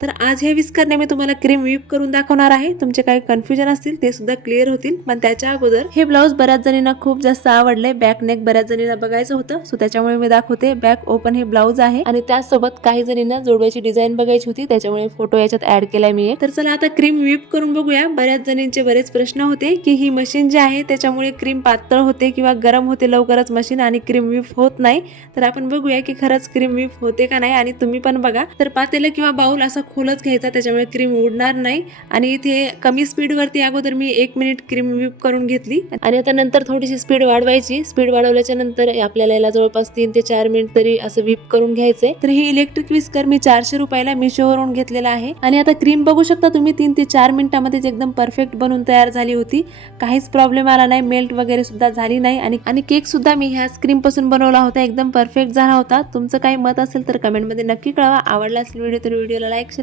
तर आज ह्या विस्करने मी तुम्हाला क्रीम व्हीप करून दाखवणार आहे. तुमचे काही कन्फ्युजन असतील ते सुद्धा क्लिअर होतील. पण त्याच्या अगोदर हे ब्लाऊज बऱ्याच जणींना खूप जास्त आवडले. बॅक नेक बऱ्याच जणींना बघायचं होतं, सो त्याच्यामुळे मी दाखवते. बॅक ओपन हे ब्लाऊज आहे आणि त्याचसोबत काही जणींना जोडव्याची डिझाईन बघायची होती, त्याच्यामुळे फोटो याच्यात ऍड केलाय मी. तर चला आता क्रीम व्हीप करून बघूया. बऱ्याच जणींचे बरेच प्रश्न होते की ही मशीन जी आहे त्याच्यामुळे क्रीम पातळ होते किंवा गरम होते लवकरच मशीन आणि क्रीम व्हीप होत नाही. तर आपण बघूया की खरंच क्रीम व्हीप होते का नाही आणि तुम्ही पण बघा. तर पातेलं किंवा बाउल असा खोलच घ्यायचा, त्याच्यामुळे क्रीम उडणार नाही. आणि इथे कमी स्पीड वरती अगोदर मी 1 मिनिट क्रीम व्हीप करून घेतली आणि आता नंतर थोडीशी स्पीड वाढवायची. स्पीड वाढवल्याच्या नंतर आपल्याला याला जवळपास 3 ते 4 मिनिट तरी असं व्हीप करून घ्यायचंय. तर ही इलेक्ट्रिक विस्कर मी 400 रुपयाला मिशोवरून घेतलेला आहे आणि आता क्रीम बघू शकता तुम्ही 3 ते 4 मिनिटांमध्येच एकदम परफेक्ट बनून तयार झाली होती. काहीच प्रॉब्लेम आला नाही, मेल्ट वगैरे सुद्धा झाली नाही आणि केक सुद्धा मी ह्या क्रीम पासून बनवला होता, एकदम परफेक्ट झाला होता. तुमचं काही मत असेल तर कमेंट मध्ये नक्की कळवा. आवडला असेल व्हिडिओ तर व्हिडिओला लाईक